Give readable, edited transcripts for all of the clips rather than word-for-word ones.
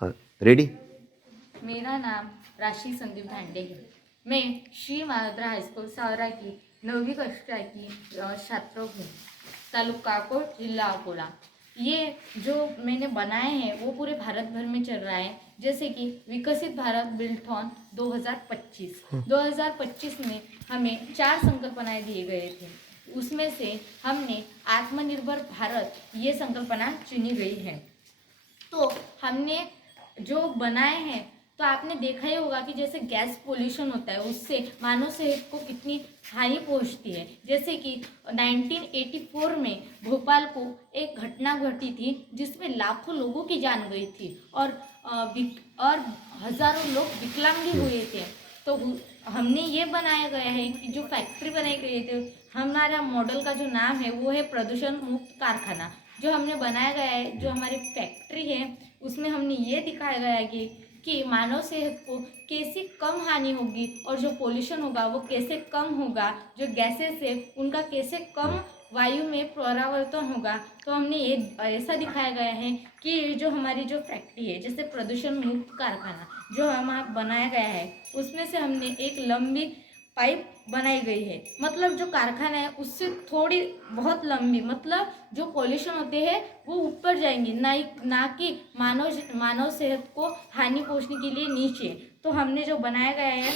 हाँ, रेडी। मेरा नाम राशि संदीप भांडे है। मैं श्री मालद्रा हाई स्कूल सावरा की 9वीं कक्षा की छात्र हूँ। तालुका कोट, जिला अकोला। ये जो मैंने बनाए हैं वो पूरे भारत भर में चल रहा है, जैसे कि विकसित भारत बिल्डथॉन 2025 में हमें 4 संकल्पनाएं दिए गए थे। उसमें से हमने आत्मनिर्भर भारत ये संकल्पना चुनी गई है। तो हमने जो बनाए हैं, तो आपने देखा ही होगा कि जैसे गैस पोल्यूशन होता है उससे मानव सेहत को कितनी हानि पहुंचती है। जैसे कि 1984 में भोपाल को एक घटना घटी थी जिसमें लाखों लोगों की जान गई थी और हजारों लोग विकलांग भी हुए थे। तो हमने ये बनाया गया है कि जो फैक्ट्री बनाई गई थी, हमारा मॉडल का जो नाम है वो है प्रदूषण मुक्त कारखाना। जो हमने बनाया गया है, जो हमारी फैक्ट्री है, उसमें हमने ये दिखाया गया है कि मानव सेहत को कैसे कम हानि होगी और जो पोल्यूशन होगा वो कैसे कम होगा, जो गैसेस है उनका कैसे कम वायु में परावर्तन होगा। तो हमने ये ऐसा दिखाया गया है कि जो हमारी जो फैक्ट्री है, जैसे प्रदूषण मुक्त कारखाना जो हमारा बनाया गया है, उसमें से हमने एक लंबी पाइप बनाई गई है। मतलब जो कारखाना है उससे थोड़ी बहुत लंबी, मतलब जो पॉल्यूशन होते हैं वो ऊपर जाएंगे, ना कि मानव सेहत को हानि पहुंचने के लिए नीचे। तो हमने जो बनाया गया है,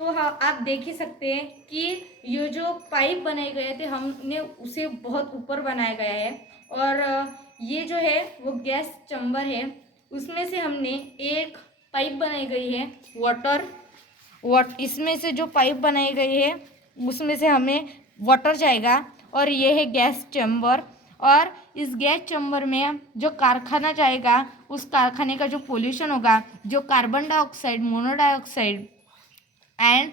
तो हाँ आप देख ही सकते हैं कि ये जो पाइप बनाए गए थे हमने उसे बहुत ऊपर बनाया गया है। और ये जो है वो गैस चैम्बर है, उसमें से हमने एक पाइप बनाई गई है इसमें से जो पाइप बनाई गई है उसमें से हमें वाटर जाएगा। और ये है गैस चैम्बर, और इस गैस चैम्बर में जो कारखाना जाएगा उस कारखाने का जो पोल्यूशन होगा, जो carbon dioxide monodioxide and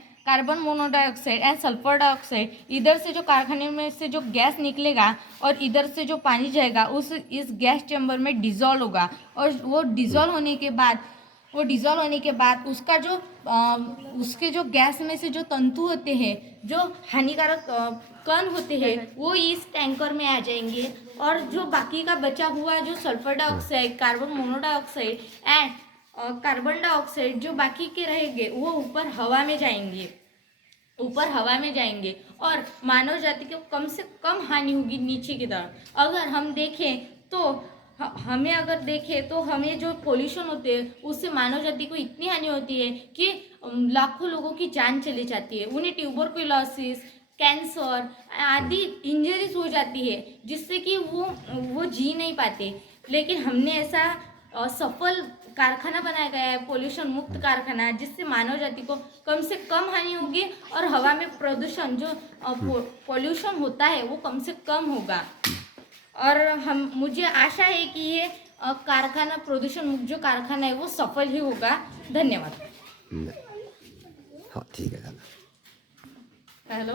sulphur dioxide, इधर से जो कारखाने में से जो गैस निकलेगा और इधर से जो पानी जाएगा इस गैस चैम्बर में डिज़ोल्व होगा। और वो डिज़ोल्व होने के बाद उसका जो उसके जो गैस में से जो तंतु होते हैं, जो हानिकारक कण होते हैं, वो इस टैंकर में आ जाएंगे। और जो बाकी का बचा हुआ जो sulphur dioxide, carbon monodioxide and carbon dioxide जो बाकी के रहेंगे वो ऊपर हवा में जाएंगे और मानव जाति को कम से कम हानि होगी नीचे की तरफ। अगर हम देखें तो हमें जो पोल्यूशन होते हैं उससे मानव जाति को इतनी हानि होती है कि लाखों लोगों की जान चली जाती है। उन्हें ट्यूबरकुलोसिस, कैंसर आदि इंजरीज हो जाती है, जिससे कि वो जी नहीं पाते। लेकिन हमने ऐसा सफल कारखाना बनाया गया है, पोल्यूशन मुक्त कारखाना, जिससे मानव जाति को कम से कम हानि होगी और हवा में प्रदूषण जो पोल्यूशन होता है वो कम से कम होगा। और मुझे आशा है कि ये कारखाना प्रदूषण मुक्त जो कारखाना है वो सफल ही होगा। धन्यवाद। हाँ ठीक है। हेलो।